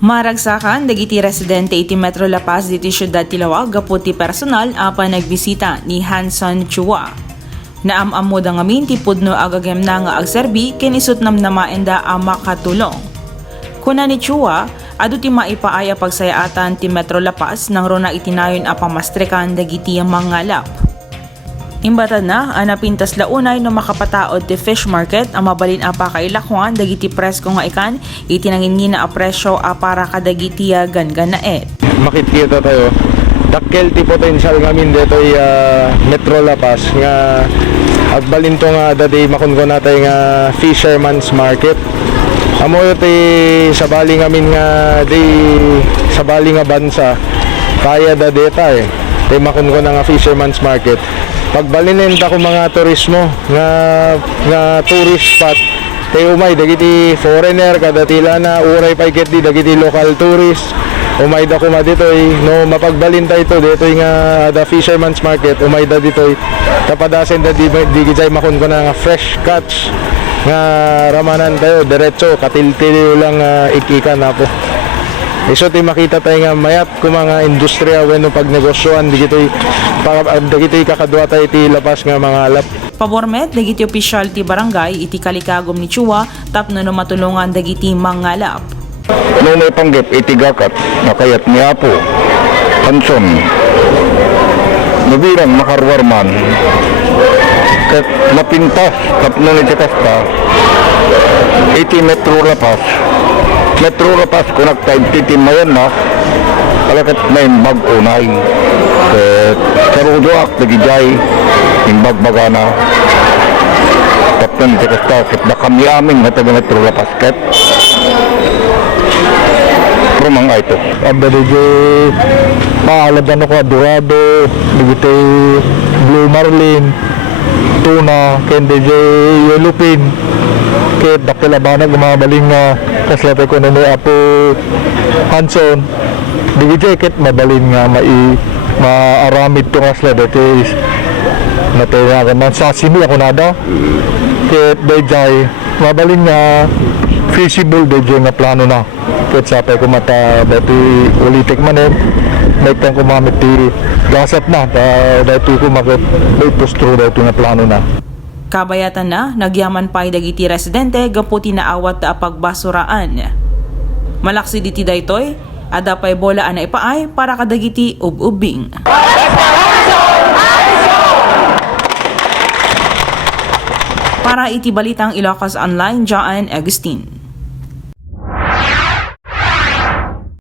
Maragsakan, dagiti residente iti Metro La Paz diti Syudad Tilawag, gaputi personal apan nagbisita ni Hanson Chua. Naamamod ang amin ti pudno agagem na nga agserbi kinisut namnamaenda a makatulong. Kuna ni Chua, adu ti maipaaya pagsayaatan ti Metro La Paz nang rona itinayon a pamastrekan dagiti mangalap. Imbatan na, anapintas launay no makapataod ti fish market ang mabalin a pakailakuan dagiti presko nga ikan itinangin na a presyo a para kadagiti ganganaet. Makikita tayo dakkel ti potential ngamin dito Metro La Paz nga agbalin to nga dati makunko natay nga fisherman's market. Amo ti sabali ngamin nga di sabali nga bansa kaya da deta ti makunko na nga fisherman's market. Pagbalinin ta ko mga turismo nga tourist spot tayo umay dagiti foreigner kada tila na uray pa get di dagiti local tourist umay da kuma dito no mapagbalin ta ito dito nga the fisherman's market umay da dito tapadasen da di gijay makon ko na nga fresh catch nga ramanan tayo diretso katiltili lang ikikan na po. Iso ti makita tayo nga mayat kung mga industriya wenno pagnegosyoan digitoy kakadwa tayo ti lapas nga mga alap. Pabormet dagiti opisyal ti barangay iti kalikagom ni Chua tapno no matulungan dagiti mangalap. Nung may panggip iti gakat nakayat ni Apo Hanson nabirang makarwarman ket napintas tapno ni Jakasta iti Metro La Paz kung nagtaibtitim na yan na kalakat na yung bag-unay sarudoak nagijay yung bagbagana tapos na Jakasta ket na kami aming nga taga Metro La Paz ket rumang ito Ang daligi maalaban ako dorado digiti blue marlin tuna kendije yellowfin ket dakilabanag mabaling nga kaslate ko na ni Apo Hanson digiti ket mabalin nga maaramid to kaslate tis nataya man sa simi ako nada ket dayjay mabalin nga feasible dayjay nga plano na ket sapay ko mata dati ulitek manen may kang kumamit ti gasat na dati ko makit may postro dati nga plano na. Kabayatan na, nagyaman pa'y dagiti residente gaputi na awat da pagbasuraan. Malaksi diti daytoy, ada pa'y bolaan na ipaay para kadagiti ub-ubing. Para iti balitang Ilocos Online, Jaan Agustin.